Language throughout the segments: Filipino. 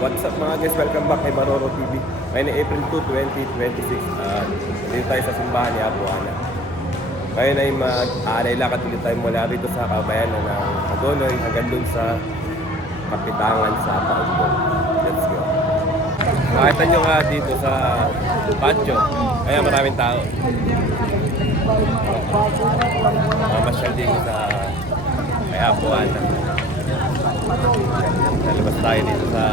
What's up mga guys? Welcome back kay Maroro TV. Ngayon ay April 2, 2026. Dito tayo sa simbahan ni Apo Ana. Ngayon ay mag-aalay lakad ulit tayo mula rito sa kabayanan ng Hagonoy hanggang dun sa kapitangan sa Paugbong. Let's go. Nakita nyo nga dito sa patio. Kaya maraming tao. Mamasyal din sa kay Apo Ana. Nalabas tayo dito sa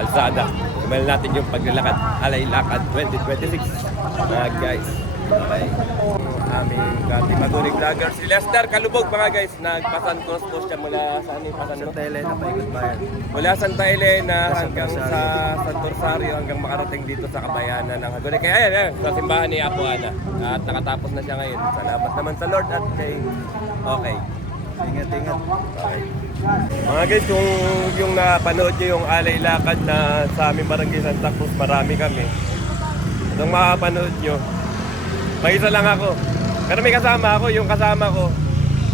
Alsada. Kumain natin yung paglalakad. Alay Lakad 2026. Guys. Okay. Aming Katimagunig vlogger si Lester Kalubog mga guys. Nagpasan cross po siya mula sa Santa Elena, Paikot Bayan. Mula Santa Elena hanggang sa Santo Rosario hanggang makarating dito sa kabayanan ng Hagonoy. Kaya ayan, sa simbahan ni Apo Ana. At nakatapos na siya ngayon. Salamat naman sa Lord at kay okay. Ingat-ingat. Okay. Mga guys, yung napanood nyo yung alay lakad na sa aming barangay Santa Cruz, marami kami. Itong makapanood nyo, mag-isa lang ako. Pero may kasama ako, yung kasama ko,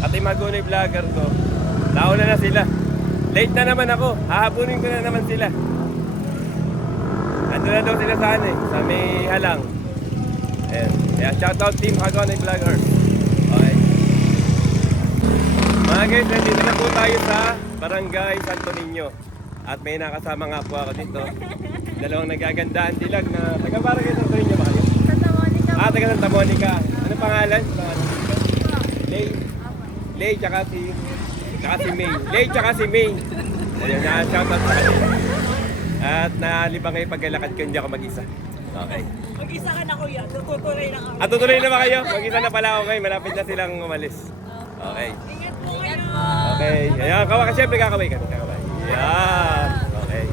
Katimagunig vlogger ko, nauna na sila. Late na naman ako, hahabunin ko na naman sila. Ando na daw sila sa sa may halang. Ayan. Kaya shoutout team Hagonoy vlogger. Okay. Mga guys, nandito na po tayo sa Barangay Santo Niño. At may nakasama nga po ako dito. Dalawang nagagandaan dilag na taga-Barangay Santo Niño ba kayo? Santa Monica. Taga Santa Monica. Ano pangalan? Lay. Lay tsaka si May. Lay tsaka si May. Ayun, na-shoutout sa kanila. At nalibang kayo pagkalakad ko, hindi ako mag-isa. Okay. Mag-isa ka na kuya, tutuloy na kami. At tutuloy na ba kayo? Mag-isa na pala ako ngayon. Malapit na silang umalis. Okay. Ingat po kayo. Okay. Ayan, siyempre kakaway ka. Kakaway. Ayan. Okay.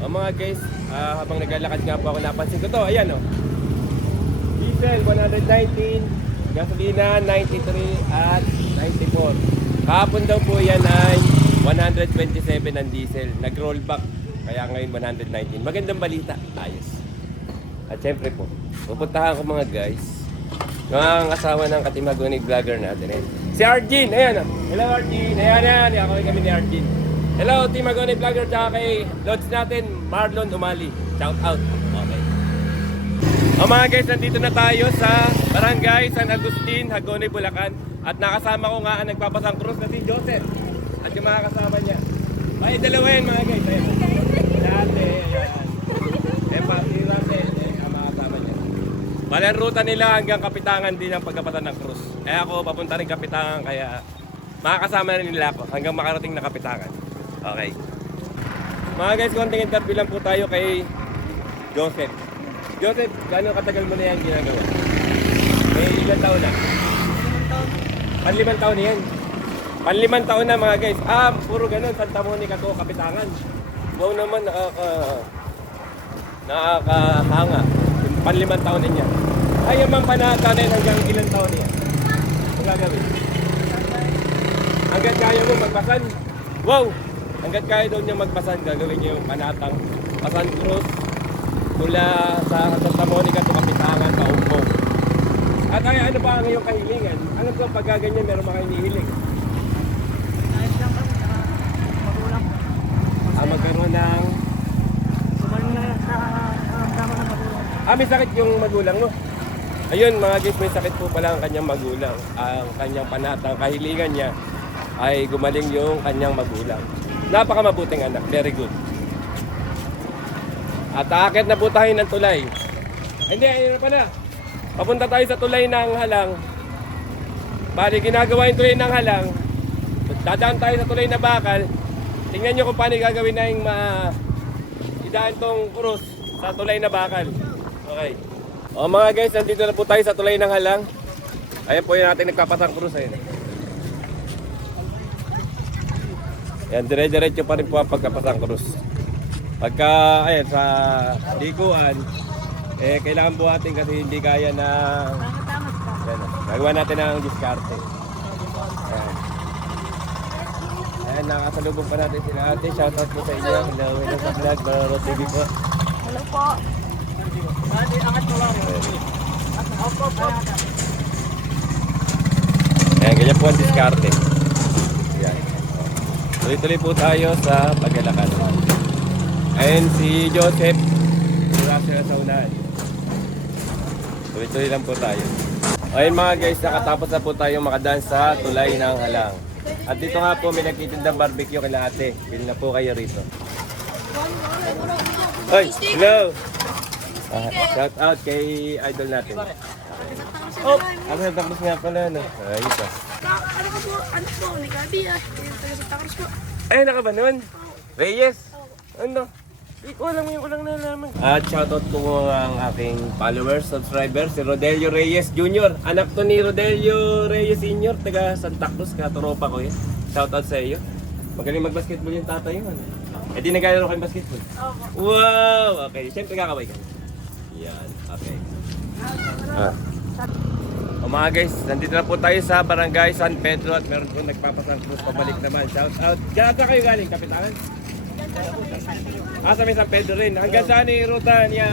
O mga guys, habang naglalakad nga po ako, napansin ko to. Ayan o. Diesel 119, gasolina 93 at 94. Kahapon daw po yan ay 127 ang diesel. Nag-roll back. Kaya ngayon 119. Magandang balita. Ayos. At syempre po, pupuntahan ko mga guys, yung asawa ng Katimagunig vlogger natin eh. Si Arjin, ayan. Hello Arjin, ayan. Ako kami ni Arjin. Hello Katimagunig vlogger, tsaka kay Lods natin, Marlon Umali. Shout out. Okay. O mga guys, nandito na tayo sa Barangay San Agustin, Hagonoy, Bulacan. At nakasama ko nga ang nagpapasang krus na si Joseph. At yung mga kasama niya. Ay, dalawa yan mga guys. Ayan. Dati, ayan. Si Russell, ang mga kasama niya. Bale, ang ruta nila hanggang Kapitangan din ang pagkapatan ng krus. Kaya ako papunta rin Kapitangan, kaya makakasama rin nila ako hanggang makarating na Kapitangan. Okay. Mga guys, konting interview lang po tayo kay Joseph. Joseph, gaano katagal mo na yan ginagawa? May ilang taon na? Panlimang taon na yan. Panlimang taon na mga guys. Puro ganun, Santa Monica to, Kapitangan. Wow naman, nakakahanga. Panlimang taon na niya. Ay, yung mga panatanin hanggang ilang taon niya. Ang gagawin? Hanggat kaya mo magpasan. Wow! Hanggat kaya daw niya magpasan, gagawin niya yung panatang pasan cross mula sa Santa Monica to Kapitangan, Paugbong. At ano ba ang iyong kahilingan? Ano kung pagkaganyan meron mga inihiling? Kahit lang kami, magulang. Magkaroon ng... Sumaling na sa karamdaman ng magulang. may sakit yung magulang mo. Ayun mga guys, may sakit po pala ang kanyang magulang. Ang kanyang panatang kahilingan niya ay gumaling yung kanyang magulang. Napakamabuting anak, very good. At aakit na po tayo ng tulay. Hindi, ayun pa na. Papunta tayo sa tulay ng halang. Bali, ginagawa yung tulay ng halang. Dadaan tayo sa tulay na bakal. Tingnan nyo kung paano gagawin na yung idaan tong krus sa tulay na bakal. Okay. O mga guys, nandito na po tayo sa tulay ng halang. Ayan po yung ating nagpapasang krus. Ayan. Ayan, dire-diretso pa rin po ang pagkapasang krus. Pagka, ayan, sa likuan, kailangan buhatin kasi hindi kaya na... Ayan, gagawa natin ang diskarte. Ayan. Ayan, nakasalubong pa natin sila ate. Shoutout po sa inyo. Hello sa vlog, Maroro TV po. Hello po. Angat mo lang. Ayan, ganyan po ang diskarte. Ayan. Tuloy-tuloy po tayo sa paglalakad. Ayun si Joseph. Wala sila sa unahan. Tuloy-tuloy lang po tayo. Ayun mga guys, nakatapos na po tayo makadaan sa tulay ng halang. At dito nga po may nagtitindang barbecue kila ate. Bili na po kayo rito. Hoy, hello! Shout out kay idol natin. Oh, ako sa tapos nga pala, no? Ayun pa. Ano ko po? Ano po? Ni Gabi ah. Taga sa Tacros po. Ay, naka ba nun? Reyes? Ano? Walang nalaman. At shoutout po ang aking followers, subscribers, si Rodelio Reyes Jr. Anak to ni Rodelio Reyes Sr. Taga Santa Cruz, katoropa ko yan. Shoutout sa iyo. Magaling mag-basketball yung tatay mo. Eh di naglalaro kayong basketball? Wow! Okay, siyempre kakaway ka. Yan, okay. O mga guys, nandito na po tayo sa Barangay San Pedro at meron po nagpapasang Cruz pabalik naman. Shoutout. Diyan ata kayo galing, Kapitanan? Sa may San Pedro rin. Hanggang saan yung ruta niya?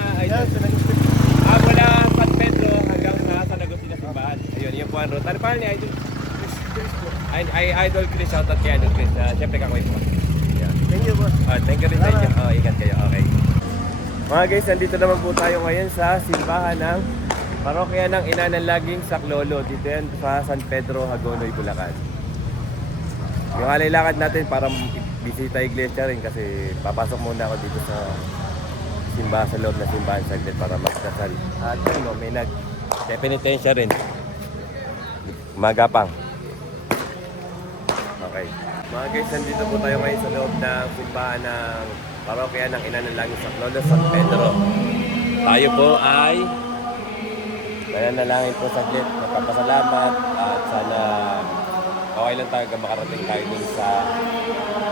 Mula San Pedro hanggang sa San Agustin na simbahan. Ayun, yun po ang ruta. Ano pa niya? Idol Chris. Shoutout kay Idol Chris. Siyempre kakoy po. Yeah. Thank you, boss. Thank you rin sa inyo. Ingat kayo. Okay. Mga guys, nandito naman po tayo ngayon sa simbahan ng Parokya ng Ina ng Laging Saklolo. Dito yan sa San Pedro, Hagonoy, Bulacan. Yung alaylakad natin para bisita iglesia rin kasi papasok muna ako dito sa simbahan, sa loob na simbahan saglit para magdasal. At ano, may nag-penitensya rin. Magapang. Okay. Mga guys, nandito po tayo ngayon sa loob ng simbahan ng Parokya ng Ina ng Laging Saklolo, San Pedro. Tayo po ay nananalangin po saglit, nagpapasalamat at sana okay lang tayo makarating tayo dun sa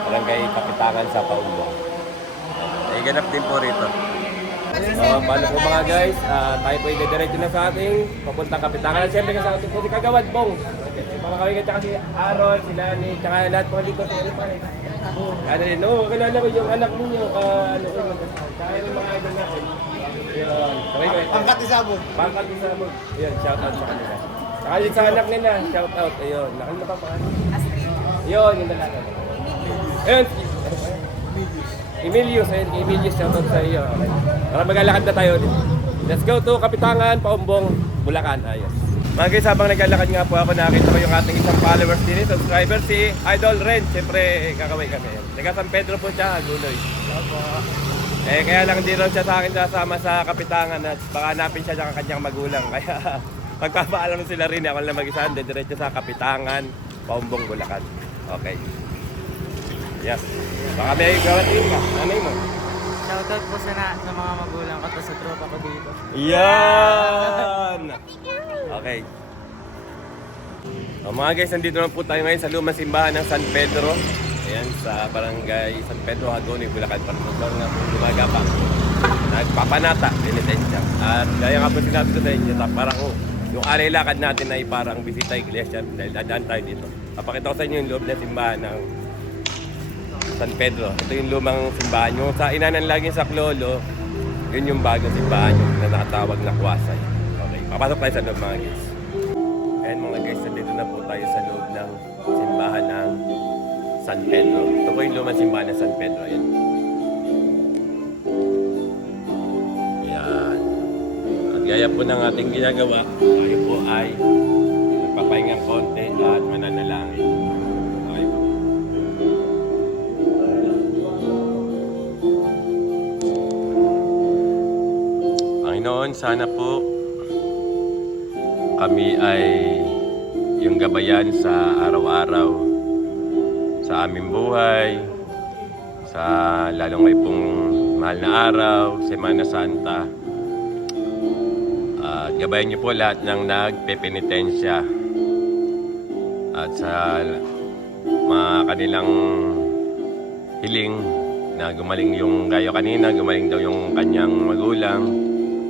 Barangay Kapitangan sa Paumbong. Naiganap din po rito. Paano po mga guys, tayo po i-diretso na sa ating papuntang Kapitangan. Siyempre kasama po si Kagawad Bong. Mga kawin ka si Aaron, si Lani, tsaka lahat po dito sa ito pa rin. Ano rin, kilala ko yung anak ninyo, kaya yung mga idol natin. Pangkat ni Sabon. Pangkat ni Sabon. Ayun, shoutout sa kanila. Saka yung sa anak nila, shoutout. Ayun, nakalimutan pa ano. Ayun, yung dalaga. Ayun, Emilius. Ayun, Emilius, shoutout sa iyo. Okay. Para maglalakad na tayo ulit. Let's go to Kapitangan, Paumbong, Bulacan. Ayos. Mga guys, habang naglalakad nga po ako, nakita ko yung ating isang followers din, subscriber, si Idol Ren. Siyempre, kakaway kami. Taga San Pedro po siya, Agunoy. Kaya lang hindi rin siya sa akin sasama sa Kapitangan at baka hanapin siya ng kanyang magulang. Kaya magpapaalam sila rin ako lang mag-isa, diretso sa Kapitangan, Paumbong, Bulacan. Okay. Yes. Baka may gawatin ka. Nanay mo. Shoutout po sa mga magulang ko at sa tropa ko dito. Yan! Okay. Mga guys, nandito na po tayo ngayon sa lumang simbahan ng San Pedro. Ayan, sa Barangay San Pedro, Hagonoy, Bulacan. Parang nga po gumagapang. Nagpapanata, penitensya. At gaya nga po sinabi ko sa inyo, parang yung alaylakad natin ay parang bisita iglesia dahil dadaan tayo dito. Papakita ko sa inyo yung loob na simbahan ng San Pedro. Ito yung lumang simbahan. Yung sa Ina ng Laging Saklolo, yun yung bagong simbahan yung na nakatawag na Kuwasay. Okay, papasok tayo sa loob mga guys. Ayan mga guys, nandito na po tayo sa loob ng simbahan ng San Pedro. Ito po yung lumang simbahan ng San Pedro. Ayan. Ayan. At gaya po ng ating ginagawa, tayo po ay magpapahingang konti at mananalangin. Okay po. Panginoon, sana po kami ay yung gabayan sa araw-araw sa aming buhay, sa lalong may pong mahal na araw, Semana Santa. At gabayan niyo po lahat ng nagpepenitensya at sa mga kanilang hiling na gumaling yung gayo kanina, gumaling daw yung kanyang magulang,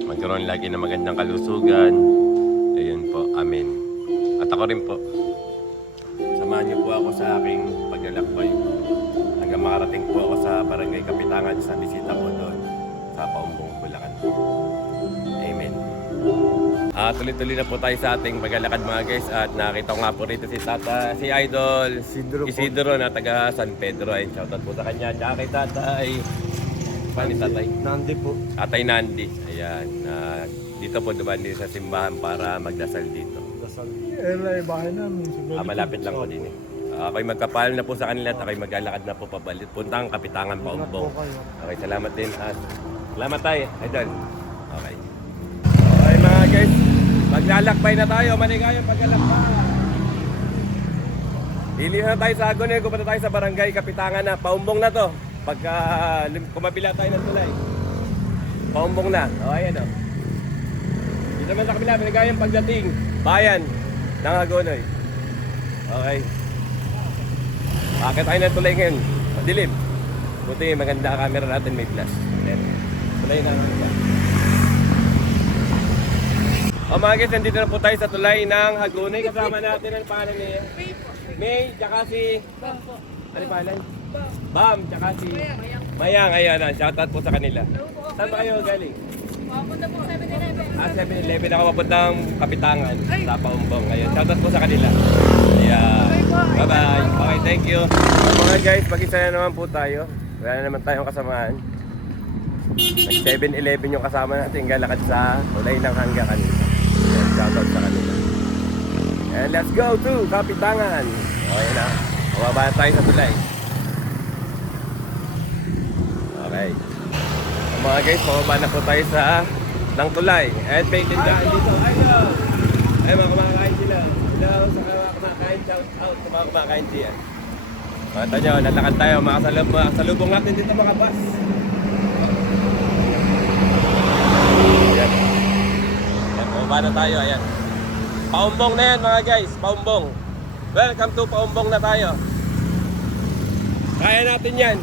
magkaroon lagi ng magandang kalusugan. Ayun po, amen. At ako rin po, samahan niyo po ako sa aking paglalakbay hanggang makarating po ako sa Barangay Kapitangan sa bisita ko doon sa Paumbong, Bulacan. Amen. Tuloy-tuloy na po tayo sa ating paglalakad mga guys at nakita ko nga po rito si Idol Isidro po. Isidro na taga San Pedro. Ayun, shoutout po sa kanya. Tsaka kay tatay pa ni tatay? Nandi po. Tatay Nandi. Ayan. Dito po dumaan din sa simbahan para magdasal dito. Dasal. Bahay namin. Malapit lang po din eh. Ako'y magkapal na po sa kanila at ako'y maglalakad na po pabalik. Puntang Kapitangan Paumbong. Okay, salamat din. Salamat tayo, idol. Okay. Okay mga guys, maglalakbay na tayo. Maligayang paglalakbay. Hili na tayo sa Agonoy. Pupunta tayo sa barangay Kapitangan na. Paumbong na to. Pagka kumabila tayo ng tulay. Paumbong na. O, ayan o. Dito naman sa kabila, maligayang pagdating. Bayan ng Agonoy. Okay. Bakit tayo na tulay ngayon? Madilim. Buti maganda ang camera natin, may flash. Ayan. Tulay na. O mga guys, nandito na po tayo sa tulay ng Hagonoy. Kasama natin ang pangalan niya. May, tsaka si... Ano pangalan? Bam, tsaka si... Mayang. Ayan, shoutout po sa kanila. Saan ba kayo galing? Papunta po 7-Eleven. 7-Eleven ako papuntang Kapitangan sa Paumbong. Ayun, shoutout po sa kanila. Ayan. Bye-bye. Okay, thank you. Mga guys, mag-isa na naman po tayo. Wala na naman tayong kasamaan. Nag 7-Eleven yung kasama natin galakad sa tulay ng hangga kanina. Ayan, shoutout sa kanila. And let's go to Kapitangan. Okay na. Mababa na tayo sa tulay. Okay. Mga guys, pababa na po tayo sa ng tulay. At may tindahan dito. Hello! Ay, mga kumakain sila. Hello sa mga kumakain. Shout out sa mga kumakain siya. Mata nyo, lalakad tayo. Makasalubong natin dito mga bus. Ayan. Ayan, pababa na tayo. Ayan. Paumbong na yan mga guys. Paumbong. Welcome to Paumbong na tayo. Kaya natin yan.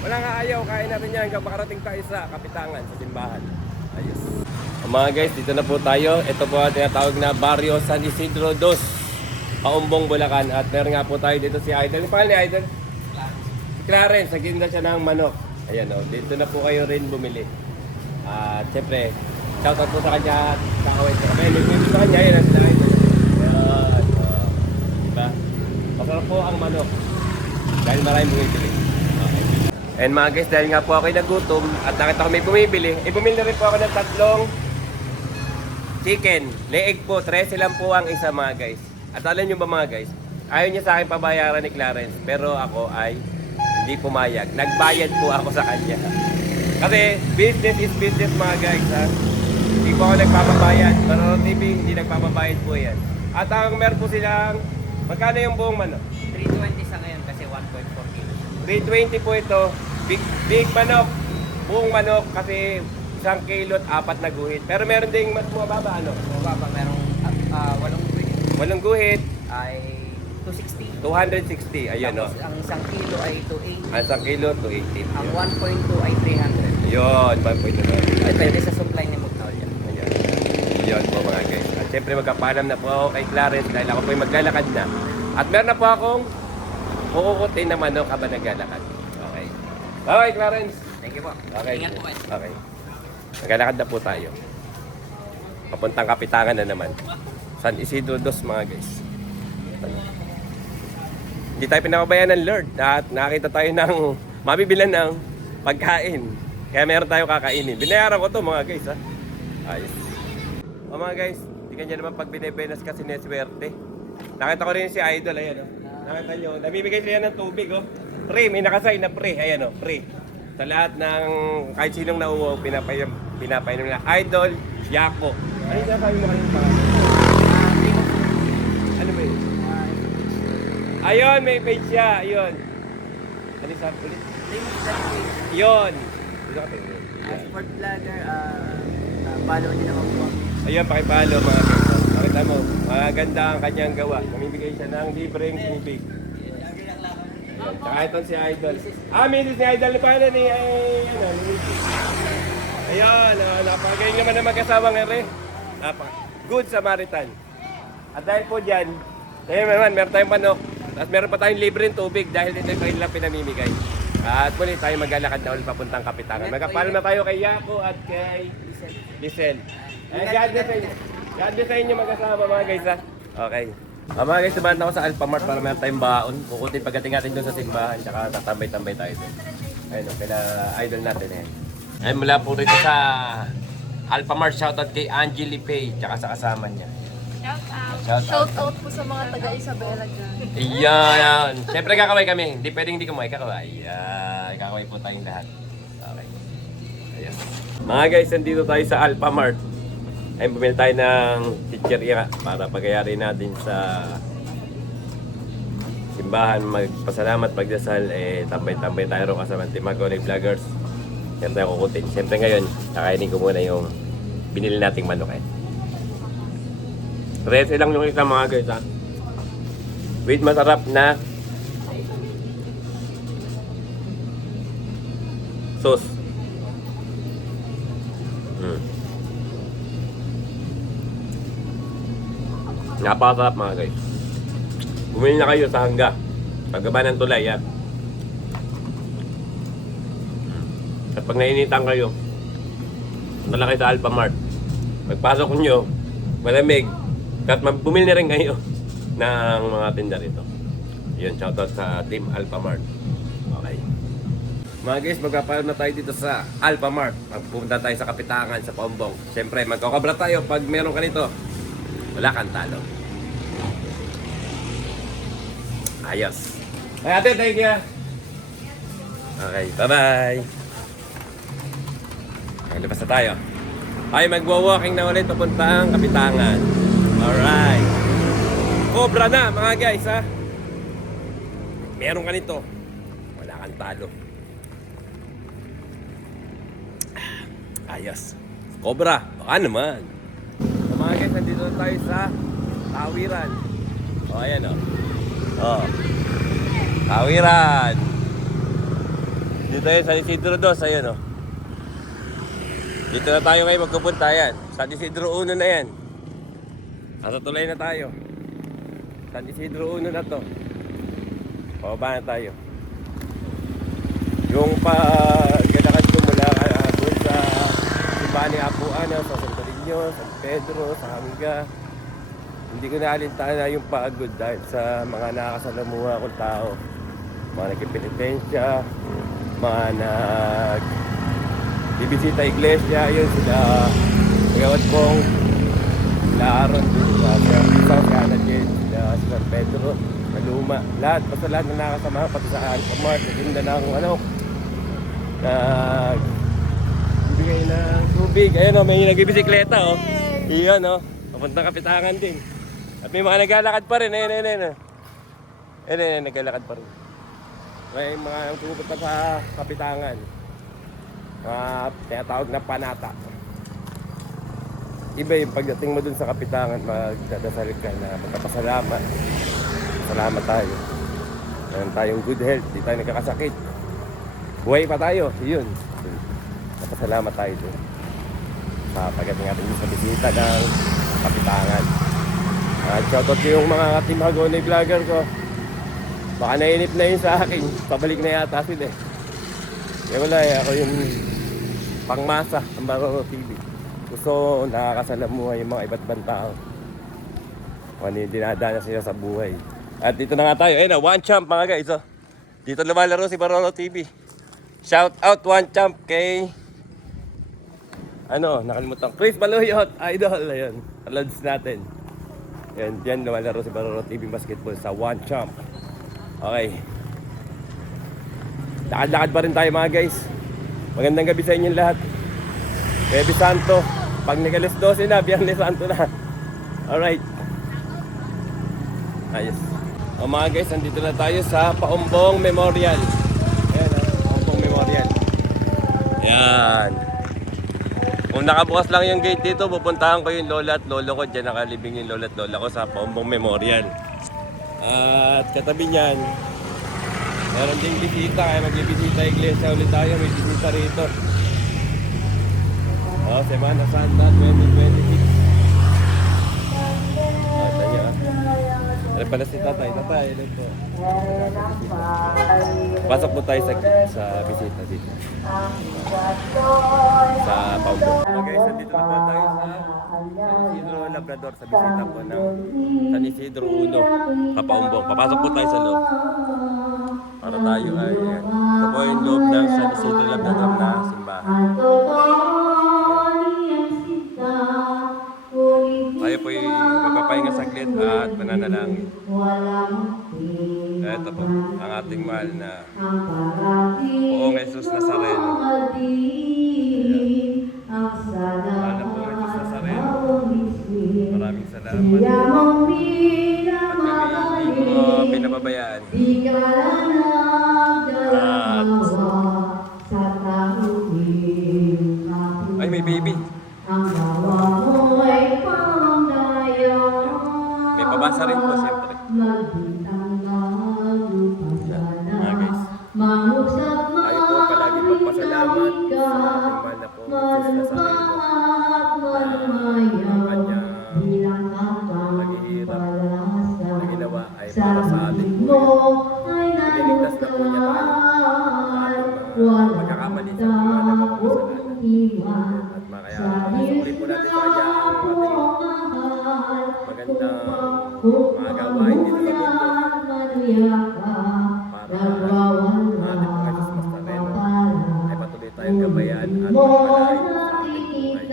Walang aayaw, kaya natin yan hanggang makarating tayo sa Kapitangan, sa simbahan. Ayos. Mga guys, dito na po tayo. Ito po ang tinatawag na Barrio San Isidro 2, Paumbong, Bulacan. At meron nga po tayo dito si Idol. Ano pangalan ni Idol? Si Clarence. Nagtinda siya ng manok. Ayan o, dito na po kayo rin bumili. At siyempre, shoutout po sa kanya at kakawin sa kanya. Nagtinda sa kanya, yun ang sila Idol. Ayan. Diba? Masarap po ang manok. Dahil maraming bumibili. And mga guys, dahil nga po ako'y nagutom at nakita ko may bumibili, bumili na rin po ako ng 3 chicken. Leeg po, 13 lang po ang isa mga guys. At alam nyo ba mga guys, ayaw niya sa akin pabayaran ni Clarence, pero ako ay hindi pumayag. Nagbayad po ako sa kanya. Kasi business is business mga guys ha. Hindi po ako nagpapabayad. Pero TV, hindi nagpapabayad po yan. At ang meron po silang, magkano yung buong manok? 320 sa ngayon kasi 1.4 kilo. 320 po ito. Big manok. Buong manok kasi 1 kilo at 4 na guhit. Pero meron ding mas mababa ano? Mababa, merong 8 guhit. 8 guhit. Ay 260. 260. Ayun o. Tapos ang 1 kilo ay 280. Ang 1 kilo, 280. Ang 1.2 ay 300. Yun, 1.2. Depende sa supply ni Magnolia. Ayan. Yun po mga guys. At syempre magkapaalam na po ako kay Clarence dahil ako po yung maglalakad na. At meron na po akong kukukutin na manok habang naglalakad. Okay. Bye Clarence. Thank you po. Okay. Ingat po kayo. Okay. Naglalakad na po tayo. Papuntang Kapitangan na naman. San Isidro 2 mga guys. Hindi tayo pinapabayaan ng Lord. At nakakita tayo ng mabibilan ng pagkain. Kaya meron tayo kakainin. Binayaran ko to mga guys ha. Ayos. O mga guys, hindi kanya naman pag binebenas kasi neswerte. Nakita ko rin si Idol, ayan o. Nakita nyo, namimigay siya ng tubig o. Pre, may nakasay na pre, ayan o, pre. Sa lahat ng kahit sinong nauuwaw, pinapainom na. Idol, Yako. Ano yung sabi mo kanina pa? Ano ba yun? Ayun, may page siya, ayun. Ano yung sabi ulit? Yun. Dito ka tayo. Sport vlogger, follow niyo naman po. Ayun, pakipalo mga guys. Makita mo, maganda ang kanyang gawa. Namibigay siya ng libreng tubig. Ayan, tsaka itong si Idol. Minsan si Idol na pala ni Ayan, napagaling naman na mag-asawang ere. Good Samaritan. At dahil po dyan, ayun naman, meron tayong manok. At meron pa tayong libreng tubig dahil dito yung kanilang pinamimigay. At muli tayo maglalakad na ulit papuntang Kapitangan. Magkapalo na tayo kay Yako at kay Lisel. God bless sa inyo. God bless sa inyo mag-asama mga guys ha. Okay. Mga guys, sumahan ako sa Alphamart para meron tayong baon. Kukutin pagdating natin doon sa simbahan. Tsaka tatambay-tambay tayo doon. Ayun o, kila idol natin eh. Ay, mula po rito sa Alphamart, shoutout kay Angeli Pay, tsaka sa kasama niya. Shout out po sa mga taga Isabela dyan. Iyan. Siyempre kakaway kami. Hindi pwedeng hindi kumaway. Kakaway. Ayan. Kakaway po tayong lahat. Okay. Ayan. Mga guys, nandito tayo sa Alphamart. Ayun, bumili tayo ng chicheria para pagayari natin sa simbahan. Magpasalamat, pagdasal. Tambay-tambay tayo rin kasama ng Team Magone Vloggers. Siyempre ako kukutin. Siyempre ngayon, kakainin ko muna yung binili nating manok eh. Rete lang yung isa mga guys ha. With masarap na sauce. Napakasarap mga guys. Bumili na kayo sa Hangga. Pagkaba ng tulay yan. At pag nainitan kayo, punta lang kayo sa Alphamart. Pagpasok nyo, malamig. At bumili na rin kayo ng mga tinda rito. Yun, shoutout sa Team Alphamart. Okay. Mga guys, magpapalam na tayo dito sa Alphamart. Pupunta tayo sa Kapitangan, sa Paumbong. Siyempre, magkakabra tayo pag meron ka nito. Wala kang talo. Ayos. Ay ate, thank you. Okay, bye-bye. Okay, labas na tayo. Ay, magwa-walking na ulit papuntang Kapitangan. Alright. Cobra na mga guys ha. Meron ka nito. Wala kang talo. Ayos. Cobra. Baka naman. So mga guys, nandito na tayo sa Tawiran. O ayan o. O. Tawiran. Dito tayo sa Isidro 2. Ayan o. Dito na tayo ngayon magpupunta yan. Sa Isidro 1 na yan. Nasa tulay na tayo. San Isidro 1 na to. Pababa na tayo. Yung paglalakad ko mula doon sa Simbahan ni Apo Ana, sa Santo Niño, San Pedro, sa Hangga. Hindi ko naalintana yung pagod dahil sa mga nakakasalamuha kong tao. Mga nagpipilipensya, mga bibisita iglesia, yun sila nagawad kong Aaron, sa Ana Jen, sa San Pedro, Maluma, lahat, basta lahat na nakasama, pati sa Alphamart, naginda ng bibigay ng tubig. Ayun o, may nagbibisikleta o. Iyon o, papuntang Kapitangan din. At may mga naglalakad pa rin, ayun. Ayun, naglalakad pa rin. May mga pupunta sa Kapitangan. Mga tinatawag na panata. Iba yung pagdating mo dun sa Kapitangan, magdadasal ka na magpapasalamat. Salamat tayo. Meron tayong good health, di tayo nagkakasakit. Buhay pa tayo, yun. Napasalamat tayo dun. Pagdating natin sa bisita ng Kapitangan. Shoutout ko yung mga Team Magone Vlogger ko. Baka nainip na yun sa akin. Pabalik na yata sila eh. Kaya wala eh, ako yung pangmasa ng Baroro TV. Gusto nakakasalamuha yung mga iba't ibang tao. Kung ano yung dinadana sila sa buhay. At dito na nga tayo. Ayun na, One Champ mga guys. Oh. Dito lumalaro si Baroro TV. Shout out One Champ kay nakalimutan. Chris Baluyot, idol. Ayun, loads natin. Yan, dyan lumalaro si Baroro TV Basketball sa One Champ. Okay. Lakad-lakad pa rin tayo mga guys. Magandang gabi sa inyo lahat. Bebe Santo. Pag nag-alas 12 na, Biyernes Santo na. Alright. Ayos. O mga guys, nandito na tayo sa Paumbong Memorial. Ayan, Paumbong Memorial. Ayan. Kung nakabukas lang yung gate dito, pupuntahan ko yung lola at lolo ko. Diyan nakalibing yung lola at lola ko sa Paumbong Memorial. At katabi niyan, meron ding bisita. Kaya magbibisita iglesia ulit tayo. May bisita rito. Semana Santa 2026. Ano pala si tatay? Tatay, ano po? Pasok po tayo sa bisita dito. Sa Paumbong. Okay, so dito na po tayo sa San Isidro Labrador sa bisita po ng San Isidro Uno, Kapaumbong. Papasok po tayo sa loob. Para tayo ay, ito po yung loob ng San Isidro Labrador na simbahan. Tayo po yung magpapahinga saglit at mananalangin. Ito po, ang ating mahal na Poong Jesus Nazareno. Mahal na Poong Jesus Nazareno. Maraming salamat. At kami hindi mo pinababayaan. At ay, may baby. May pabasa rin po siyempre. Mga guys, tayo po palagi magpasalamat sa ating mahal na po Jesus Nazareno na ang kanyang paghihirap na ginawa ay para sa ating buhay. Piniligtas na po niya tayo sa ating pagkakamali sa ating mga nagkakasalanan. At kaya sumuli po natin sa kanya ang ating magandang mga gawain dito sa mundo para ating mga Jesus Nazareno ay patuloy tayong gabayan at magpalain sa ating buhay.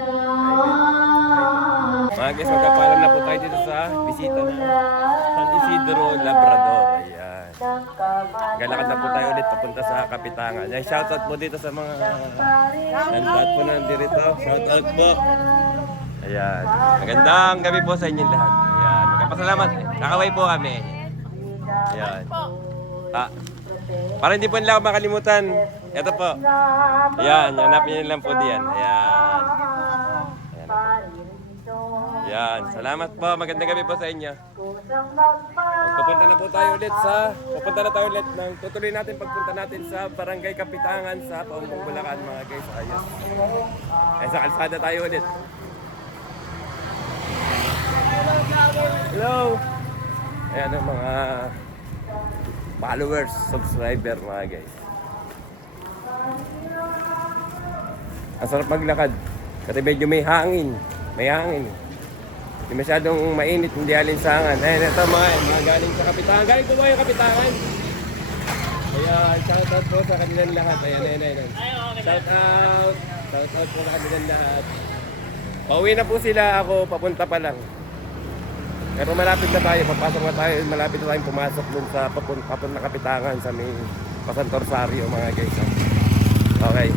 Mga guys, magkapalam na po tayo dito sa bisita ng San Isidro Labrador. Ayan. Galakad na po tayo ulit papunta sa Kapitangan. Ay, shoutout po dito sa mga nandad po nandito. Shoutout po. Ayan. Magandang gabi po sa inyong lahat. Ayan. Magpasalamat. Kakaway po kami. Ayan. Para hindi po nila ako makalimutan. Ito po. Ayan. Hanapin nyo lang po diyan. Ayan. Ayan. Salamat po. Magandang gabi po sa inyo. Pupunta na tayo ulit tutuloy natin pagpunta natin sa Barangay Kapitangan sa Paumbong, Bulacan, mga guys. Ayos. Ay, sa kalsada tayo ulit. Hello. Ayan ang mga followers, subscriber, mga guys. Ang sarap maglakad kasi medyo may hangin. Hindi masyadong mainit, hindi alinsangan. Ayan, ito mga galing sa Kapitangan. Galing po ba yung Kapitangan? Ayan, shoutout po sa kanilang lahat. Ayan. Shoutout po sa kanilang lahat. Pauwi na po sila, ako papunta pa lang. Pero malapit na tayo, papasok na tayo. Malapit na tayong pumasok dun sa papunta Kapitangan sa may Pasantor Rosario, mga guys. Okay.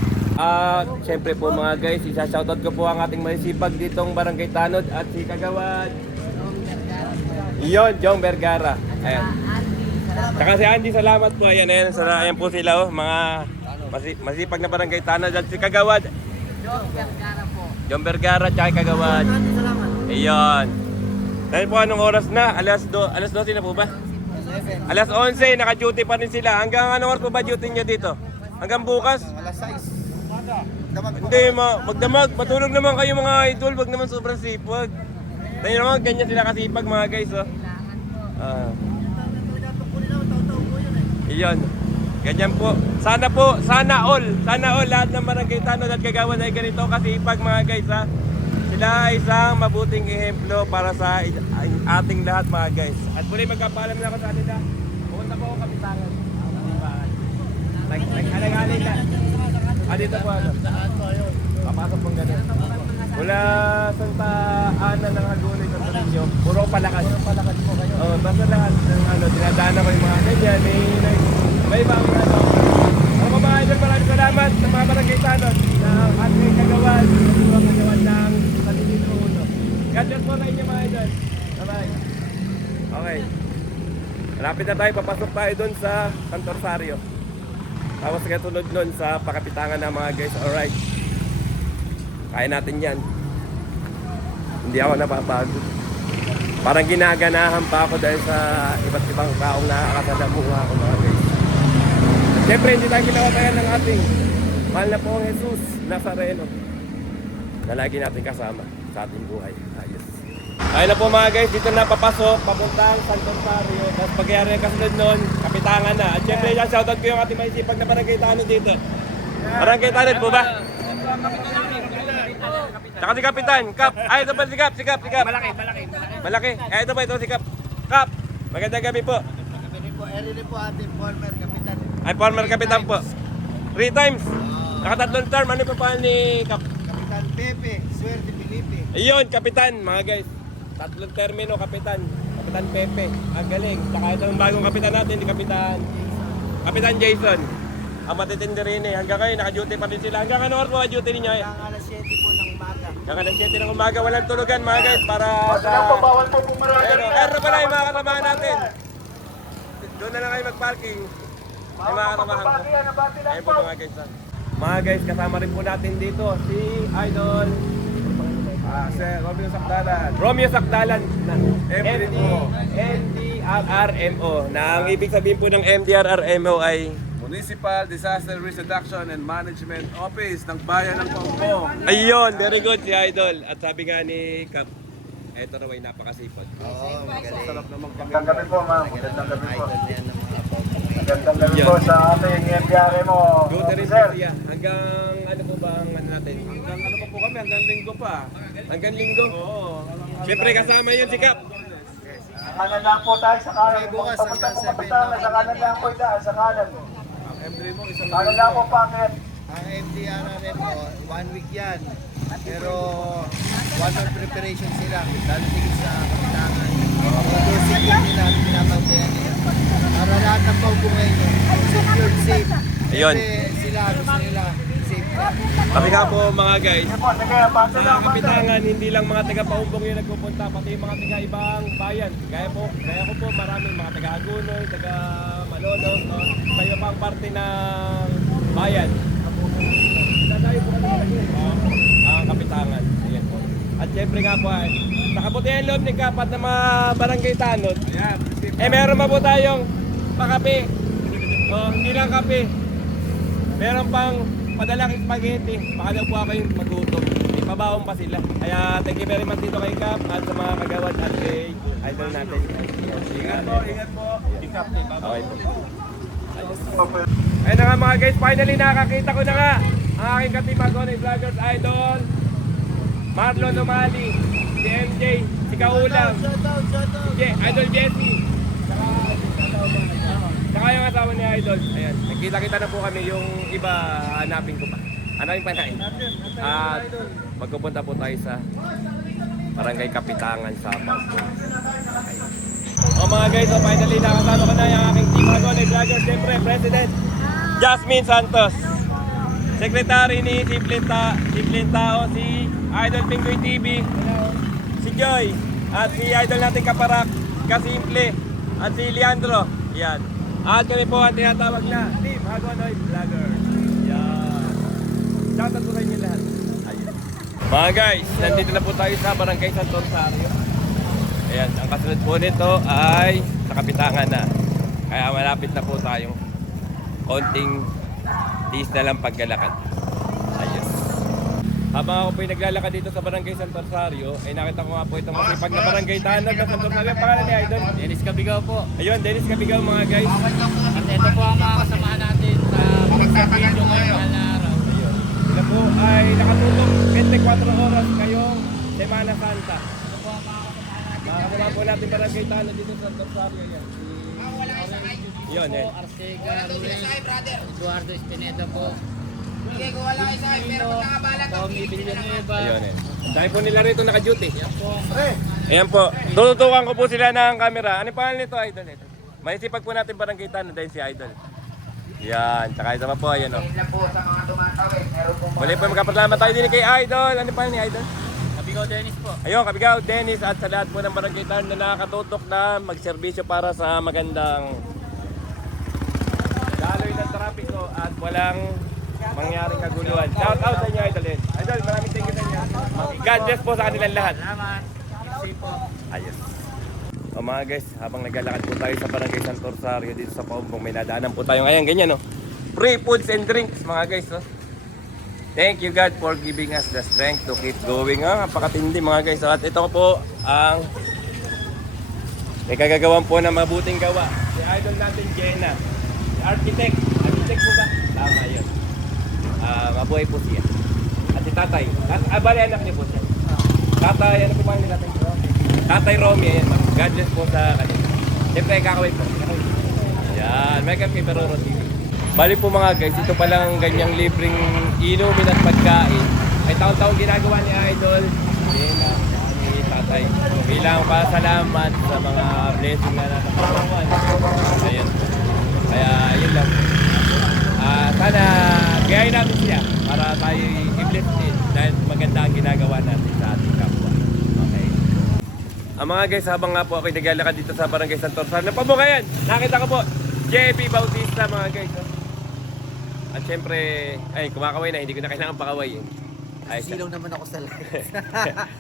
Siyempre po mga guys, isa-shoutout ko po ang ating masisipag ditong Barangay Tanod at si Kagawad. Iyon, Jong Vergara. Ayan. Saka si Andy, salamat po. Ayan po sila, mga masipag na Barangay Tanod at si Kagawad. Jong Vergara, tsaka Kagawad. Iyon. Dahil po anong oras na? Alas 12 na po ba? Alas 11, naka-duty pa rin sila. Hanggang anong oras po ba duty nyo dito? Hanggang bukas? Alas 6. Hindi, magdamag. Matulog naman kayo mga idol. Wag naman sobrang sipag. Dahil naman, ganyan sila kasipag mga guys. Oh. Iyon. Ganyan po. Sana all lahat ng Barangay Tanod at Kagawad ay ganito kasipag mga guys. Ha? Sila ay isang mabuting ehemplo para sa ating lahat mga guys. At muli magkapaalam na ako sa kanila. Pumunta po ako Kapitangan. Nag-alay na. Dito po ano? Papasok pong ganun. Mula Santa Ana ng Hagonoy ng Torillo, puro palakad. Po kayo. Oo, basta lahat ng dinadaanan ko yung mga ganyan. May ibang mga babae doon, maraming salamat sa mga Barangay Tanod na ating Kagawad, mga Kagawad ng San Isidro Uno. God bless po sa inyo mga idol. Bye-bye. Okay. Malapit na tayo, papasok tayo doon sa Santo Rosario. Tapos katulad nun sa Pakapitangan na mga guys. Alright. Kaya natin yan. Hindi ako napapagod. Parang ginaganahan pa ako dahil sa iba't ibang taong nakakasalamuha ako mga guys. At syempre hindi tayo kinawatayan ng ating mahal na Poong Jesus Nazareno na lagi natin kasama sa ating buhay. Ayos. Ayun na po mga guys, dito na papasok, papuntang Santo Rosario. Tapos pagyari kasunod nun, Kapitangan na. At syempre yan, shoutout ko yung ating maisipag na Barangay Tanod dito. Barangay Tanod po ba? Tsaka si Kapitan, Kap. Ay, ito ba si Kap? Si Kap. Malaki. Eh, ito ba ito si Kap? Kap, magandang gabi po. Kami po, Eri po ating former kapitan. Ay, former Kapitan po. 3 times. Nakatatlong term. Ano pa pa ni Kap? Kapitan Pepe, Swerte Felipe. Ayun, Kapitan, mga guys. Tatlong termino, Kapitan. Kapitan Pepe. Ang galing. Saka ito ang bagong Kapitan natin, ni Kapitan Jason. Ang matitindi rin eh. Hanggang ngayon, naka-duty pa rin sila. Hanggang ano oras mga duty ninyo eh? Hanggang alas 7 po ng umaga. Hanggang alas 7 ng umaga, walang tulugan mga guys para sa... Bawal po pumarada. Pero pala yung mga kasamahan natin. Doon na lang kayo mag-parking. Ay mga kasamahan ko. Ayun po mga guys. Mga guys, kasama rin po natin dito si Idol. Sir Romeo Sakdalan. Romeo Sakdalan. MDRRMO. Na ang ibig sabihin po ng MDRRMO ay... Municipal Disaster Risk Reduction and Management Office ng Bayan ng Pampong. Ayun, very good si Idol. At sabi nga ni Kap, eto raw ay napakasipag. Oo, magaling. Sarap naman kami. Magandang gabi po, ma'am. Magandang gabi po. Idol na yan ng mga Pampong. Magandang gabi Yan. po sa ating MPR mo. Duty rin po siya. Hanggang ano po ba ang ano natin? Hanggang ano pa po kami, hanggang linggo pa. Hanggang linggo? Oo. Siyempre kasama yun si Kap. Sa kanan lang po tayo sa kanan. Okay, bukas Papunta hanggang po 7 kapitan. Sa kanan lang po daan, sa kanan. Ang M3 mo, isang Kanan lang po pakit. Ang MDRRM po, 1 week yan. Pero 1 month preparation sila. Dadating sa kapitangan. Although secure nila, pinapantayan nila. Para lahat ng paubungay nyo, secure, safe. Ayun. Kasi sila, gusto nila safe. Kami nga po mga guys, Sige po, sige. Basta sa lang, basta. Kapitangan, hindi lang mga taga-paumbong yung nagpupunta, pati yung mga taga-ibang bayan. Gaya ko po, maraming mga taga-Agunoy, taga-Malolos, no? Kayo pang parte ng bayan. Dadayo po kami ang Kapitangan. Ayan po. At syempre nga po, ay, nakaputi ang loob ni Kapat na mga barangay tanod. Yan, Meron pa po tayong pakape. Hindi lang kape. Meron pang padalang spaghetti. Baka daw po ako yung magutom. Ipabaon pa sila. Kaya thank you very much dito kay Kap at sa mga kagawad at kay idol natin. Ingat po, ingat po. Okay po. Ayun na nga mga guys, finally nakakita ko na nga ang aking katimagon ay Vloggers Idol, Marlon Umali, si MJ, si Kaulang, si Idol Jesse, saka yung asawa ni Idol. Ayan, nagkita-kita na po kami, yung iba hanapin ko pa. Hanapin pa nain. At magpupunta po tayo sa Barangay Kapitangan sa Pampong. O mga guys, so finally nakasama ko na yung aking team Agon ni Vlogger, siyempre President Jasmine Santos, Secretary ni Simpleng Tao, si Idol Pingoy TV, si Joy, at si Idol natin Kaparak, Kasimple, at si Leandro. Yan. At kami po ang tinatawag na Team Agonoy Vlogger. Yan. Shoutout po sa inyo lahat. Ayun. Mga guys, nandito na po tayo sa Barangay Santo Rosario. Ayan, ang kasunod po nito ay sa Kapitangan na. Kaya malapit na po tayong konting tiis na lang paglalakad. Ayos. Habang ako po yung naglalakad dito sa Barangay Santo Rosario, ay nakita ko nga po itong masipag na barangay tanod ng Santo Rosario. Ang pangalan ni Idol? Dennis Cabigaw po. Ayun, Dennis Cabigaw mga guys. At ito po ang mga kasamahan natin sa pagsasabihin ngayong na araw. Ayun. Sila po ay nakatulong 24 oras ngayong Semana Santa. Makakasama po natin barangay tanod dito sa Santo Rosario. Yan. Yun eh. Arcega, Ruiz, Eduardo Espineda po. Tommy Villanueva. Ayun eh. Dahil po nila rito naka-duty. Ayan po. Tututukan ko po sila ng camera. Ano pangalan nito, Idol? Ito. May sipag po natin barangay tanod dahil si Idol. Yan. Tsaka isa pa po. Ayan o. Muli po magkapasalamat tayo din kay Idol. Ano pangalan ni Idol? Cabigaw Dennis po. Ayun, Kabigaw, Dennis at sa lahat po ng barangay tanod na nakatutok na magserbisyo para sa magandang daloy ng trapiko at walang mangyaring kaguluhan. Shout out sa inyo, Idol. Idol, maraming thank you sa inyo. God bless po sa kanilang lahat. Salamat. Kasi po. Ayos. O mga guys, habang naglalakad po tayo sa Barangay Santo Rosario dito sa Paumbong, may nadaanan po tayo ngayon, ganyan no. Free foods and drinks mga guys. No? Thank you God for giving us the strength to keep going. Napakatindi mga guys. At ito po ang may kagagawan po na mabuting gawa. Si Idol natin, Jenna. Si Architect. Architect po ba? Tama yun. Mabuhay po siya. Si Tatay. Bali, anak niyo po siya. Tatay, ano po ba nila tatay? Tatay Romy, ayan ma'am. God bless po sa kanila. Siyempre, kakaway po. Yan, may kami pero roti. Bali po mga guys, ito palang ganyang libreng inumin at pagkain. Ay taon-taon ginagawa ni Idol. Yan ni Tatay. Bilang pasalamat sa mga blessing na nakakaroon. Ayun. Kaya yun lang. Sana gayahin natin siya para tayo i-bless din dahil maganda ang ginagawa natin sa ating kapwa. Okay. Ang mga guys, habang nga po ako'y naglalakad dito sa Barangay Santo Rosario, pabukayan! Nakita ko po, JP Bautista mga guys. At syempre, ay kumakaway na, hindi ko na kailangan pakaway. Silaw naman ako sa live.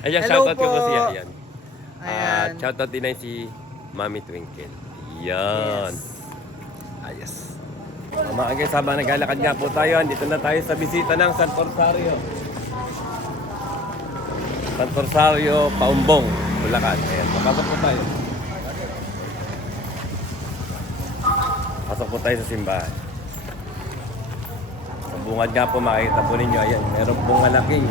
Ayan, Hello shoutout ko po. po siya. Ayan. Ayan. Shoutout din ay si Mami Twinkle. Yan. Ayos. Mga guys, habang naglalakad nga po tayo, dito na tayo sa bisita ng Santo Rosario. Santo Rosario, Paumbong, Bulacan. Ayan, papasok po tayo. Pasok po tayo sa simbahan. Sa bungad nga po, makikita po ninyo, ayan, meron pong malaking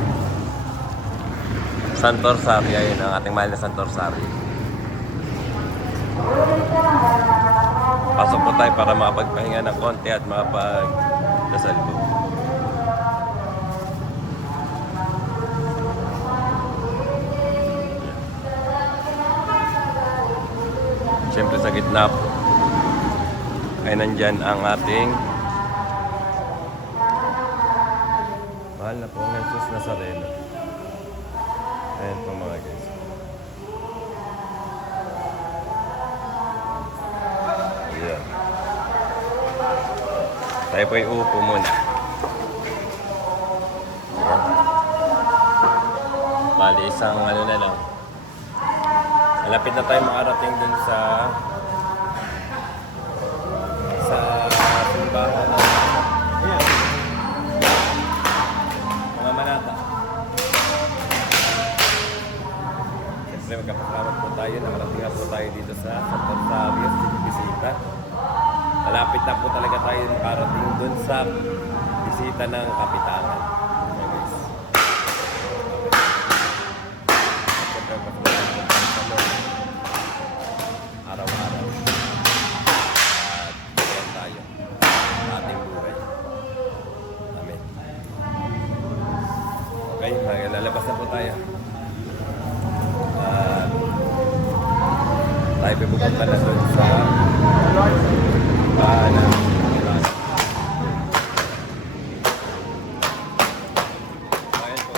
Santo Rosario. Ayan, ang ating mahal na Santo Rosario. Pasok po tayo para makapagpahinga ng konti at makapagdasal po. Siyempre sa gitna po ay nandyan ang ating mahal na po ng Jesus Nazareno. Ayan po mga guys. Ayan. Tayo po yung uupo muna. Ayan. Bali isang ano na lang. Malapit na tayo makarating dun sa simbahan. Ayan. Mga manata. Siyempre magkapasalamat po tayo. Nakarating na po tayo dito sa Santo Rosario bisita. Malapit na po talaga tayo makarating dun sa bisita ng Kapitanan. Okay, guys. Siyempre magkapasalamat po tayo sa Lord. Araw-araw. At ayan tayo sa ating buhay. Amen. Okay, lalabas na po tayo. Tayo pupunta na doon sa Bahanan. Ayan po,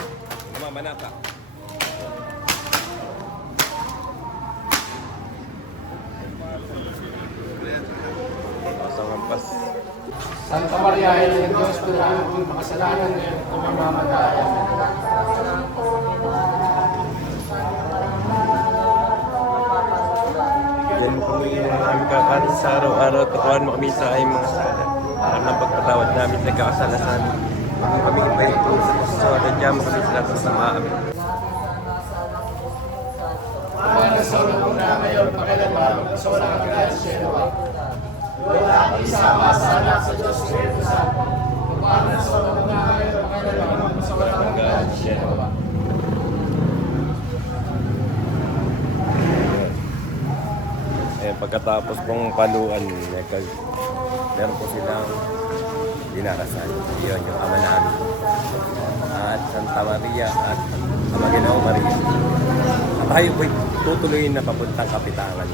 mga manata. Pasang hampas. Santa Maria, Ina ng Diyos, tulungan kong makasalanan ngayon kung mamamatayan. Yan mo kami yung aming kakaroon sa araw-araw. Tukuhan mo kami sa aming mga sala. Para ng pagpatawad namin sa nagkakasala sa amin. Huwag mo kami ipayin po sa puso. Nandiyan mo kami sa lahat ng sama amin. Ayan, pagkatapos pong paluan, meron po silang dinarasal. Yun, yung Ama namin. At Santa Maria at Ama Ginoong Maria. At tayo po'y tutuloyin na papuntang Kapitangan.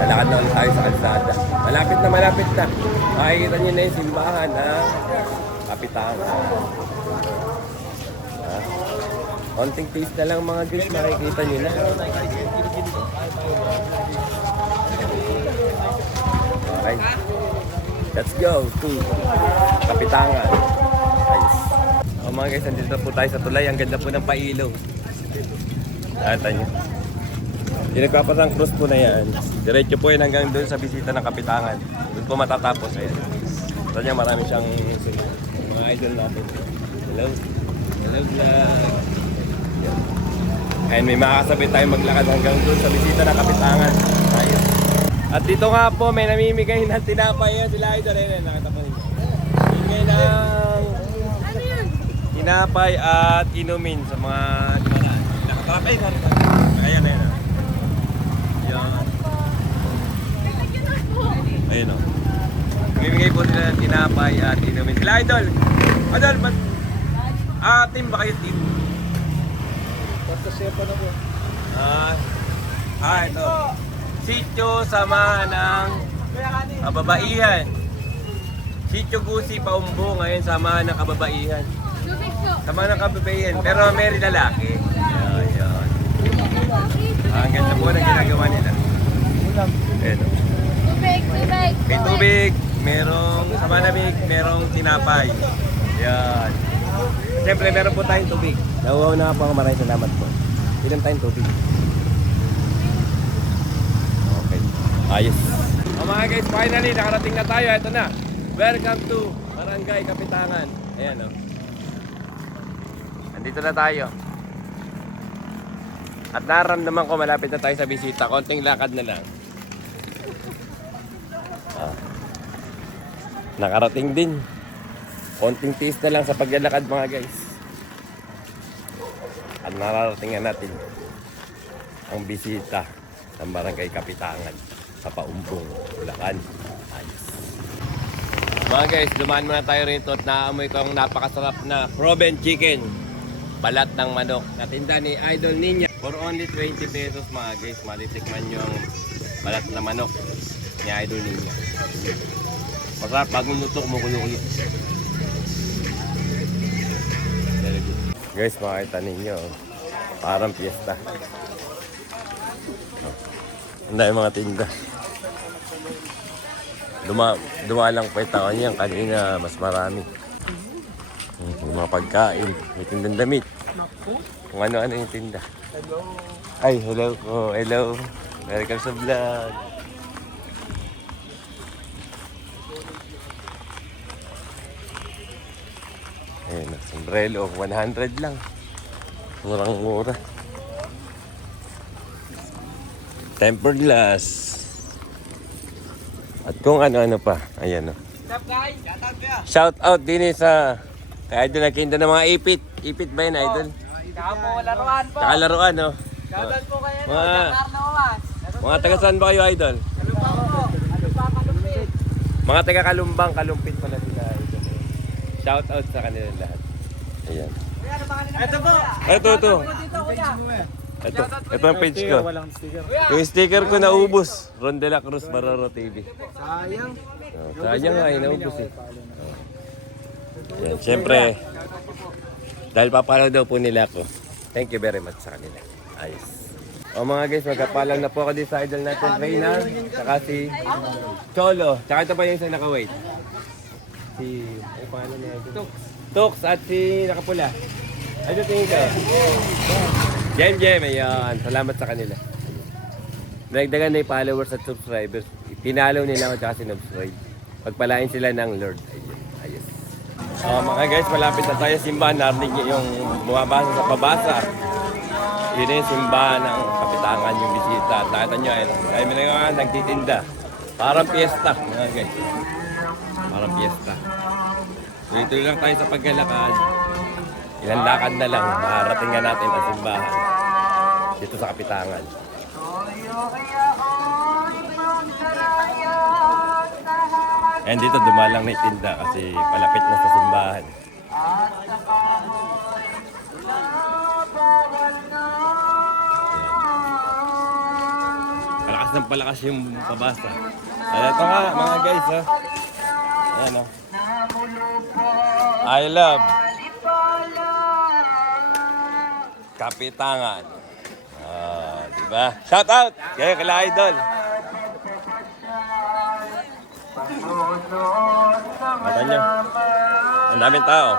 Lalakad na ulit tayo sa kalsada. Malapit na, malapit na. Makikita nyo na yung simbahan ng Kapitangan. Konting taste na lang mga guys, makikita nyo na. Okay. Let's go to Kapitangan. Nice. Mga guys, nandito po tayo sa tulay. Ang ganda po ng pailaw. Nakita nyo. Yung nagpapasang cruise po na yan. Diretso po yan hanggang doon sa bisita ng Kapitangan. Doon po matatapos. Ayan. So niya marami siyang mga idol natin. Hello. Hello vlog. Ayan, may makakasabay tayo maglakad hanggang doon sa bisita ng Kapitangan. Ayun. At dito nga po, may namimigay ng tinapay yan. Sila idol. Ayun, nakita po ninyo. Namimigay ng tinapay at inumin sa mga dumaraan. Nakatrap, ay, ayan, ayan. Ayan. Ayun o. Bibigay po sila ng tinapay at inumin. Sila Idol! Idol, ba't? Team ba kayo team? Ito. Sityo sama ng kababaihan. Sityo Gusi Paumbo ngayon sama ng kababaihan. Sama ng kababaihan. Pero may lalaki. Ayan. Ang ganda po ng ginagawa nila. Ito. May tubig, merong sama namig, merong tinapay. Yan. Siyempre, meron po tayong tubig. Nauhaw na po ako. Maraming salamat po. Ilan tayong tubig? Okay. Ayos. O mga guys, finally, nakarating na tayo. Ito na. Welcome to Barangay Kapitangan. Ayan o. Nandito na tayo. At naramdaman ko malapit na tayo sa bisita. Konting lakad na lang. Nakarating din. Konting tiis na lang sa paglalakad mga guys. At nararating natin ang bisita ng Barangay Kapitangan sa Paumbong, Bulacan. Ayos. Mga guys, dumaan muna tayo rito at naamoy ko ang napakasarap na proven chicken. Balat ng manok. Natinda ni Idol Ninya. For only 20 pesos mga guys, matitikman nyo ang balat na manok ni Idol Ninya. Masarap, bagong luto, kumukulo-kulo. Guys, makikita ninyo, parang piyesta. Ang dami mga tinda. Dumalang pa yung taon yan, kanina mas marami. Yung mga pagkain, may tindang damit. Kung ano-ano yung tinda. Ay, hello po, hello. Welcome sa vlog. Ayan, sombrero, 100 lang. Murang-mura. Tempered glass. At kung ano-ano pa. Ayan o. Shout out din sa kay Idol na kinda ng mga ipit. Ipit ba yun, Idol? Saka po, laruan po. Saka laruan, no? Shoutout po kayo, Mga taga saan ba kayo, Idol? Kalumpang po. Kalumpang kalumpit. Mga taga Kalumbang, Kalumpit pala sila, Idol. Shout out sa kanilang lahat. Ayan. Ito po. Ito. Dito, kuya. Ito ang page ko. Yung sticker ko naubos. Ron de la Cruz, Bararo TV. Sayang. Sayang nga, naubos eh. Yan, siyempre, dahil papalaw daw po nila ako. Thank you very much sa kanila. Ayos. O mga guys, magkapalang na po ako din sa idol natin, Reyna, saka si Cholo. Saka ito pa yung isang naka-wait. Ay, pangalan niya. Tux at si nakapula. Ano tingin ka? Jem, ayan. Salamat sa kanila. Nagdagan na yung followers at subscribers. Pinalaw nila ako tsaka sinubscribe. Pagpalain sila ng Lord. Ayun. Ayos. Mga guys, malapit na tayo simbahan. Narinig niyo yung bumabasa sa pabasa. Yun yung simbahan ng Kapitangan yung bisita. Nakita nyo, ay may nagtitinda. Parang piyesta, mga guys. Parang piyesta. Tuloy-tuloy lang tayo sa paglalakad. Ilang lakad na lang, makarating nga natin ang simbahan dito sa Kapitangan. And dito dumalang na yung tinda kasi palapit na sa simbahan. Palakas ng palakas yung pabasa. Ito nga mga guys, ha. Ayan, oh. I love Kapitangan. Diba? Shout out! Kaya kila Idol. Mata nyo. Ang daming tao.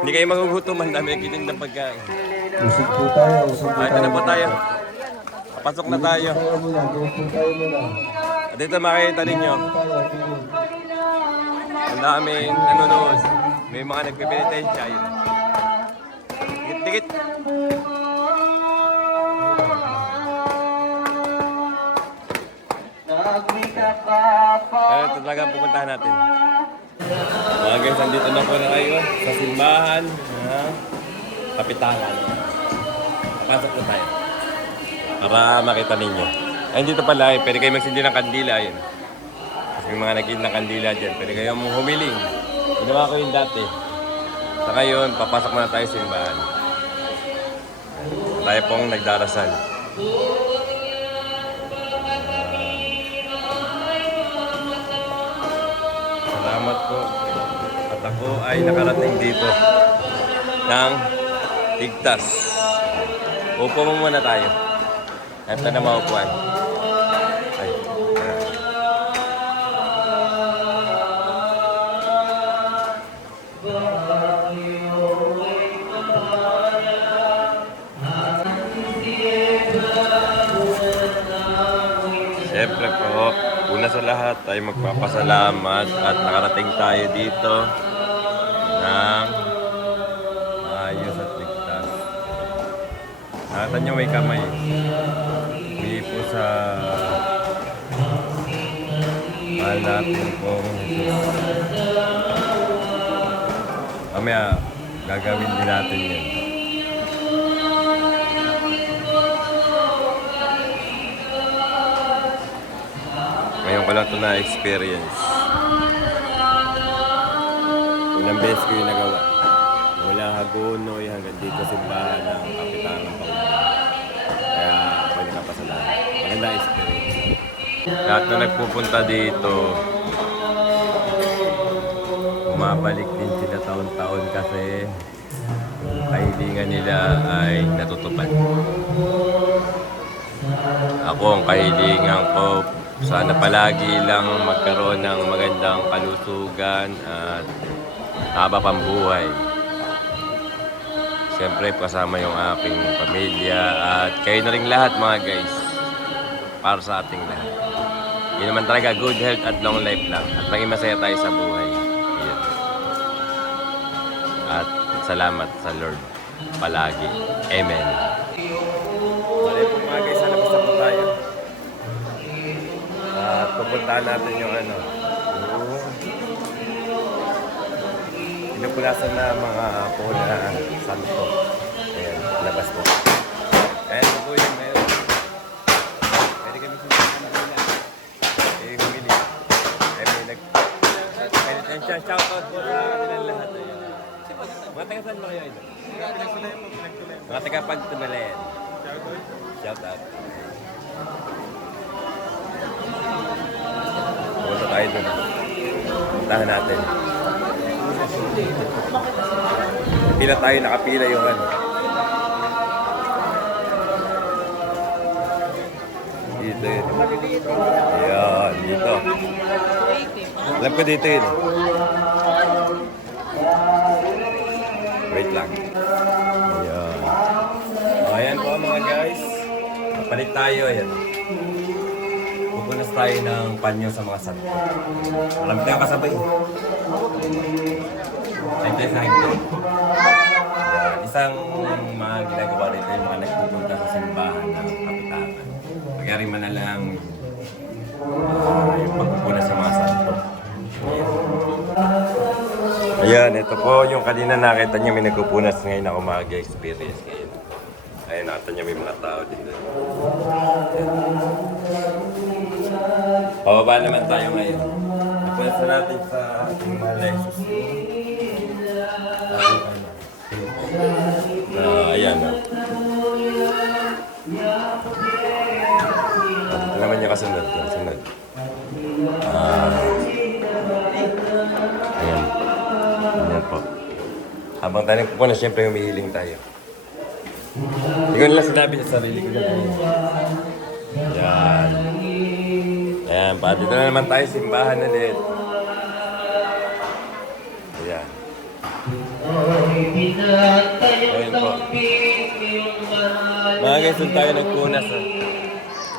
Hindi kayo magugutom. Ang dami nagkitin ng pagkain. Usog po tayo, usog po Ito na po tayo. Papasok na tayo. At dito makikita ninyo. Ang daming nanonood. May mga nagpipinitensya. Yun. Dikit-dikit. Pero ito talaga ang pupuntahan natin. Mga guys, andito na po na kayo sa simbahan ng Kapitangan. Pasok na tayo. Para makita ninyo. Ay, dito pala, pwede kayo magsindi ng kandila. Yun. Kasi may mga naging ng kandila dyan. Pwede kayo mong humiling. Ginawa ko yun dati. Sa ngayon, papasok na tayo sa simbahan. Tayo pong nagdarasal. Salamat po. At ako ay nakarating dito ng ligtas. Upo mo muna tayo. Ito na maupuan. Ay. Siyempre po, una sa lahat ay magpapasalamat at nakarating tayo dito ng ayos at ligtas. Nakita nyo may kamay. Hindi po sa mahal natin pong Jesus. Mamaya, gagawin din natin yun. Ngayon ko lang ito na-experience. Unang beses ko yung nagawa. Mula Hagonoy hanggang dito simbahan ng Kapitangan Pauna. Kaya ako yung nakapasalamat. Maganda experience. Lahat na nagpupunta dito, bumabalik din sila taon-taon kasi kahilingan nila ay natutupad. Ako ang kahilingan ko, sana palagi lang magkaroon ng magandang kalusugan at haba pang buhay. Siyempre kasama yung aking pamilya at kayo na rin lahat mga guys. Para sa ating lahat. Yun naman talaga, good health at long life lang. At maging masaya tayo sa buhay. Yun. At salamat sa Lord palagi. Amen. Mali po mga guys, sa labas na po tayo. At pupuntahan natin yung pinupulasan na mga pula santo. Ayan, labas po. Ayan po yun, meron. Pwede kami sumunod na pula. Eh, humili. Shoutout po sa kanilang lahat. Ayan. Mga taga saan ba kayo? Mga taga Pagtumalayan. Shoutout. Pumunta tayo dun. Puntahan natin. Pila tayo, nakapila yung Dito yun. Ayan, dito. Alam ko dito yun. Wait lang. Ayan. Ayan po mga guys. Palit tayo, ayan. Pupunas tayo ng panyo sa mga santo. Alam tayo kasabay. High sa high. Isang mga ginagawa rito yung mga nagpupunta sa simbahan ng Kapitangan. Magyari man na lang yung pagpupunas sa mga santo. Ayan, ito po yung kanina nakita niyo may nagpupunas ngayon ako mag-experience ngayon. Ayun, nakita niyo may mga tao dito. Pababa naman tayo ngayon. Napunas na natin sa ating mga Lexus. Ayan. Ito naman yung kasunod. Ayan. Ayan po. Habang tayo nagpupunas, siyempre humihiling tayo. Hindi ko nila sinabi sa sarili ko dyan. Ayan. Ayan pa. Dito na naman tayo simbahan ulit. Ayan. Ayan po. Mga guys, doon tayo nagpunas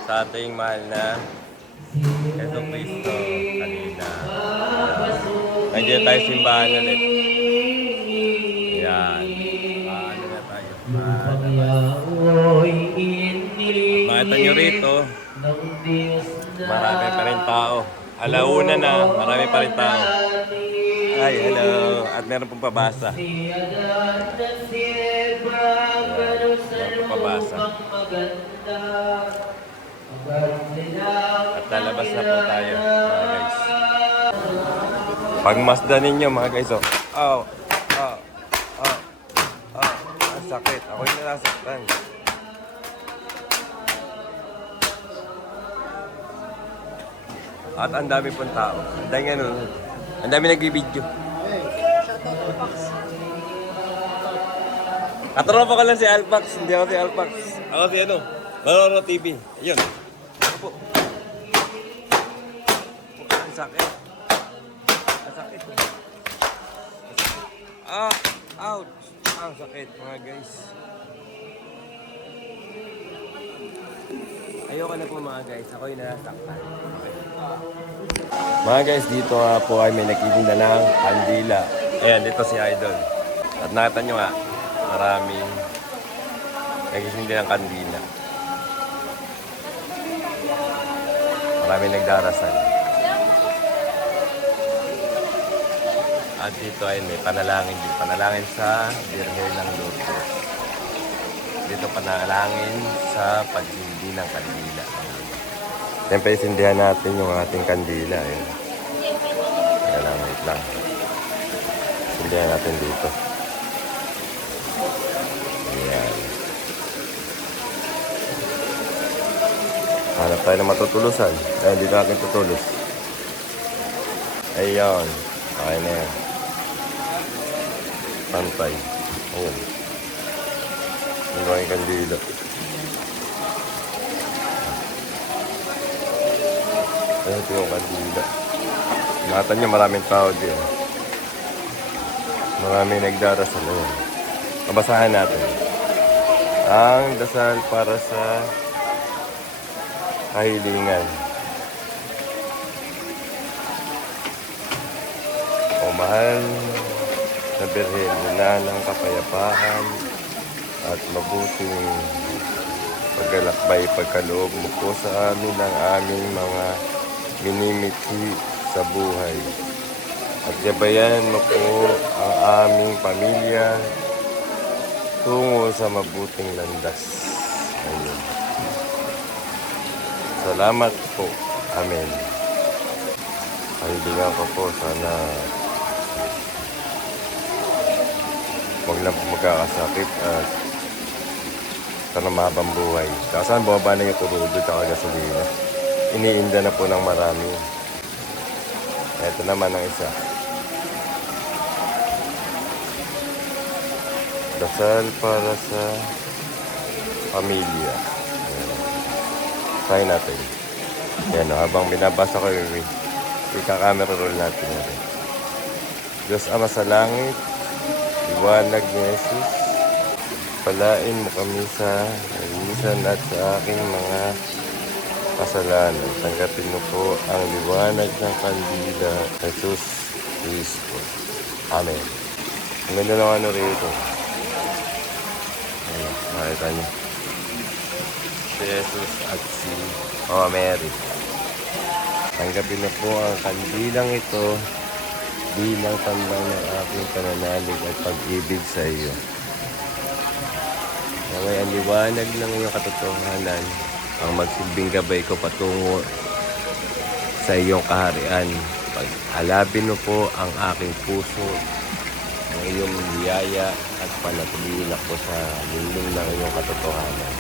sa ating mahal na Yeso Cristo kanina. Nandiyan tayo simbahan ulit. Ayan. Ano na tayo? makita nyo rito, marami pa rin tao. Alauna na, marami pa rin tao. Ay, hello. At meron pong pabasa. Meron pong pabasa. At lalabas na po tayo, mga guys. Pagmasdan ninyo, mga guys, oh. Oh, oh, oh, oh. Ang sakit. Ako yung nasaktan. At ang dami pong tao. Ang dami ano. Ang dami nagbibideo. Katropa ko lang si Alpax. Hindi ako si Alpax. Ako si ano. Maroro TV. Ayun. Ako po. Ang sakit. Ang sakit. Ah! Ouch! Ang sakit mga guys. Ayoko na po mga guys. Ako yung nasaktan. Mga guys, dito nga po ay may nagtitinda ng kandila. Ayan, dito si Idol. At nakita nyo nga, maraming nagtitinda ng kandila. Maraming nagdarasal. At dito ay may panalangin din. Panalangin sa Birhen ng Lourdes. Dito panalangin sa pagsindi ng kandila. Siyempre, isindihan natin yung ating kandila. Ayun. Kaya lang, wait lang. Isindihan natin dito. Ayan. Hanap tayo na matutulusan. Ayun, dito natin tutulos. Ayun. Okay na yan. Pantay. Ayun. Ang aking kandila. Ayun, ito yung kandila. Nakita nyo, maraming tao din. Maraming nagdarasal. Ayun. Mabasahan natin. Ang dasal para sa kahilingan. O mahal na Birhen, na ng kapayapaan at mabuting paglalakbay pagkaloob mo po sa amin ang aming mga minimithi sa buhay. At gabayan mo po ang aming pamilya tungo sa mabuting landas. Ayun. Salamat po. Amen. Kahilingan ko po sana huwag na po magkakasakit at sana mahabang buhay. Saan bumaba na yung turudo at gasolina. Iniinda na po ng marami. Ito naman ang isa. Dasal para sa pamilya. Try natin. Yan o, habang binabasa ko yung ika-camera roll natin. Diyos Ama sa langit, liwanag ni Jesus, palain mo kami sa nalisan at sa aking mga kasalanan. Tanggapin mo po ang liwanag ng kandila, Jesus Cristo. Amen. Ang ganda ng ano rito. Ayan, makita niyo. Si Jesus at si Mama Mary. Tanggapin na po ang kandilang ito bilang tandang ng aking pananalig at pag-ibig sa iyo. Naway ang liwanag ng iyong katotohanan ang magsilbing gabay ko patungo sa iyong kaharian. Pag-alabin mo po ang aking puso, ang iyong biyaya at panatiliin ako sa linding ng iyong katotohanan.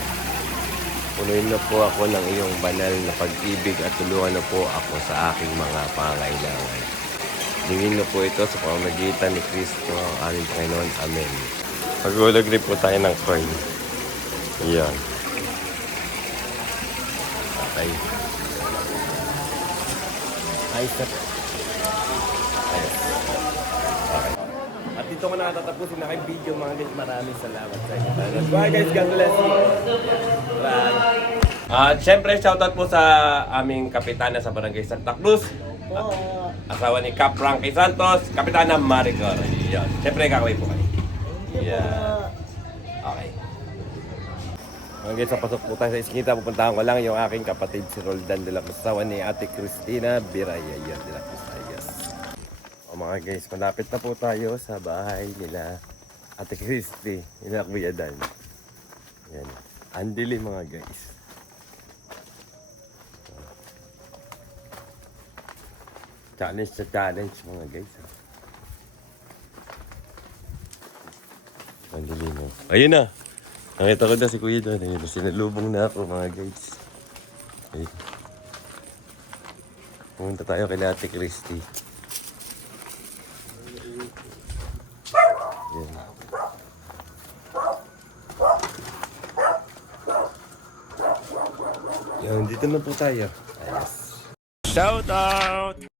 Punuin na po ako ng iyong banal na pag-ibig at tulungan na po ako sa aking mga pangailangan. Hingin na po ito sa pamamagitan ni Kristo ang aming Panginoon. Amen. Pag-ulag rin po tayo ng coin. Yan. Okay. Ay, sir. Ayos. Okay. At dito ko na tatapusin na kayong video mga guys. Maraming salamat sa inyo. Bye guys, God bless you. Bye. At syempre, shoutout po sa aming kapitana sa Barangay Santa Cruz. Asawa ni Cap Frankie Santos, Kapitana Maricor. Yan. Syempre, kakaway po kayo. Yeah. Okay. Mga guys, sa pasok po tayo sa Iskinita, pupuntahan ko lang yung aking kapatid si Roldan de la Cruz, asawa ni Ate Cristina Biraya de la Cruz. O mga guys, malapit na po tayo sa bahay nila Ate Christy, nila Kuya Dan. Yan. Andili mga guys. Challenge sa challenge mga guys. Andili mo. Ayun na. Nakita ko na si Kuya Dan. Ayun, sinalubong na ako mga guys. Ayun. Pumunta tayo kay Ate Christy. Yan. Yan, dito na po tayo. Ayos. Shout out!